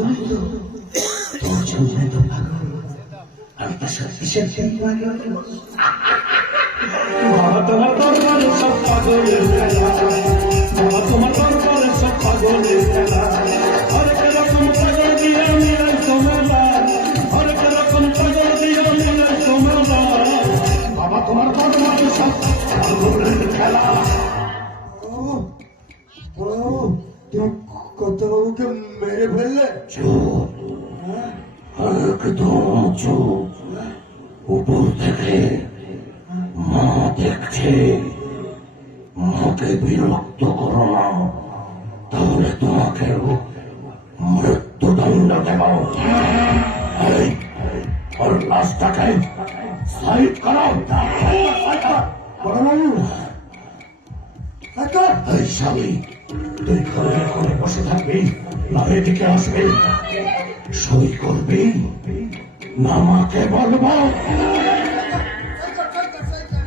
পাগল তো তোর জন্য তো পাগল আমি তো সত্যি সত্যি পাগল বাবা তোমার দরবারে সব পাগলের খেলা বাবা তোমার দরবারে সব পাগলের খেলা হরেক রকম পাগল দিয়ে মিলাই তোমরা হরেক রকম পাগল দিয়ে মিলাই তোমরা বাবা তোমার দরবারে সব পাগলের খেলা কর্তাবাবুকে মেরে ফেললে? চুপ একদম চুপ উপর থেকে মা দেখছে মাকে বিরক্ত করো না তাহলে তোমাকেও মৃত্যুদণ্ড দেব এই ওর লাশটাকে সাইড করো বড়বাবু এই স্বামী তুই ঘরে ঘরে বসে থাকবি না এদিকে আসবি সই করবি না মাকে বলবো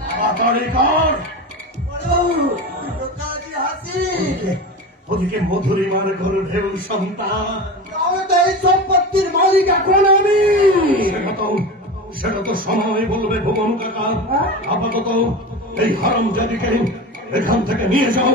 তাড়াতাড়ি কর ওদিকে মধুরিমার গর্ভে ওই সন্তান এই সম্পত্তির মালিক এখন আমি। সেটা তো সময় বলবে ভুবন কাকা আপাতত এই হারামজাদিকে এখান থেকে নিয়ে যাও